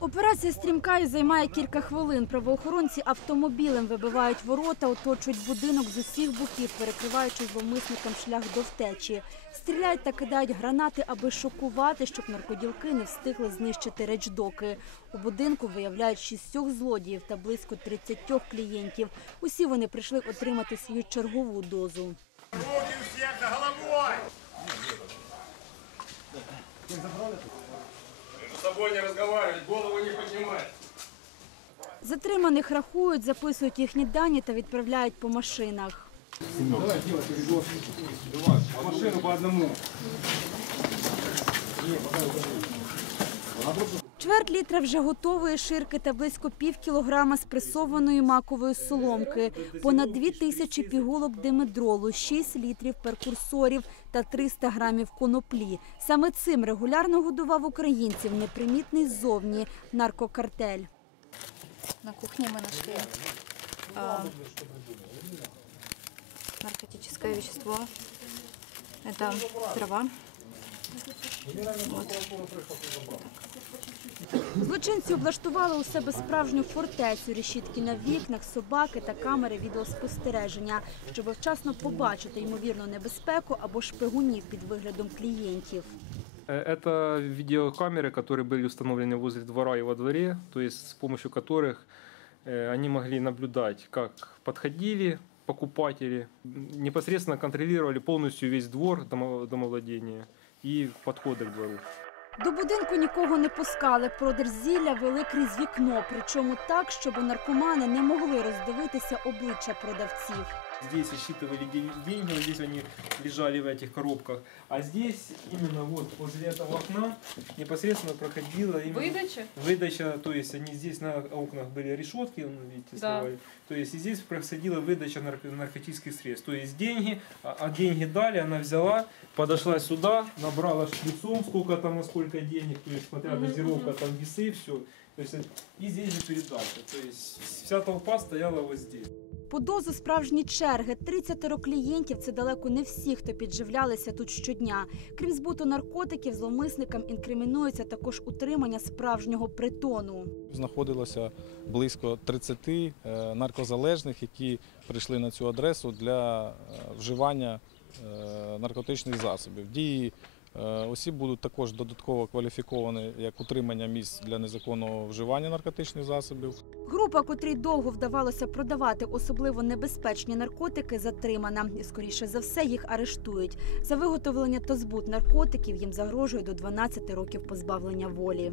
Операція стрімка і займає кілька хвилин. Правоохоронці автомобілем вибивають ворота, оточують будинок з усіх боків, перекриваючи зловмисникам шлях до втечі. Стріляють та кидають гранати, аби шокувати, щоб наркоділки не встигли знищити речдоки. У будинку виявляють шістьох злодіїв та близько 30 клієнтів. Усі вони прийшли отримати свою чергову дозу. Руки всех за головой! Между собой не разговаривать, голову не поднимать. Затриманих рахують, записують їхні дані та відправляють по машинах. Машину по одному. Чверть літра вже готової ширки та близько пів кілограма спресованої макової соломки, понад дві тисячі пігулок димедролу, 6 літрів перкурсорів та 300 грамів коноплі. Саме цим регулярно годував українців непримітний ззовні наркокартель. На кухне мы нашли а, наркотическое вещество. Это трава. Злочинці облаштували у себе справжню фортецю, решітки на вікнах, собаки та камери відеоспостереження, щоб вчасно побачити ймовірну небезпеку або шпигунів під виглядом клієнтів. Э, Это видеокамеры, которые были установлены возле двора и во дворе, то есть с помощью которых э, они могли наблюдать, как подходили покупатели, м, непосредственно контролировали полностью весь двор домо- домовладения и подходы к двору. До будинку нікого не пускали. Продаж зілля вели крізь вікно, причому так, щоб наркомани не могли роздивитися обличчя продавців. Здесь считывали ден- деньги, вот здесь они лежали в этих коробках, а здесь именно вот возле этого окна непосредственно проходила именно Выдача? Выдача, то есть они здесь на окнах были решетки, ну, видите, Да. То есть здесь происходила выдача нарко- наркотических средств. То есть деньги, а а деньги дали, она взяла, подошла сюда, набрала шприцом, сколько там, на сколько денег, то есть смотря дозировка, там весы, все. То есть и здесь же передача. То есть вся толпа стояла вот здесь. По дозу справжні черги. 30 клієнтів це далеко не всі, хто підживлялися тут щодня. Крім збуту наркотиків, зловмисникам інкримінується також утримання справжнього притону. Знаходилося близько 30 е, наркозалежних, які прийшли на цю адресу для е, вживання е, наркотичних засобів. Дії осіб будуть також додатково кваліфіковані як утримання місць для незаконного вживання наркотичних засобів. Група, котрій довго вдавалося продавати особливо небезпечні наркотики, затримана. І скоріше за все їх арештують. За виготовлення та збут наркотиків їм загрожує до 12 років позбавлення волі.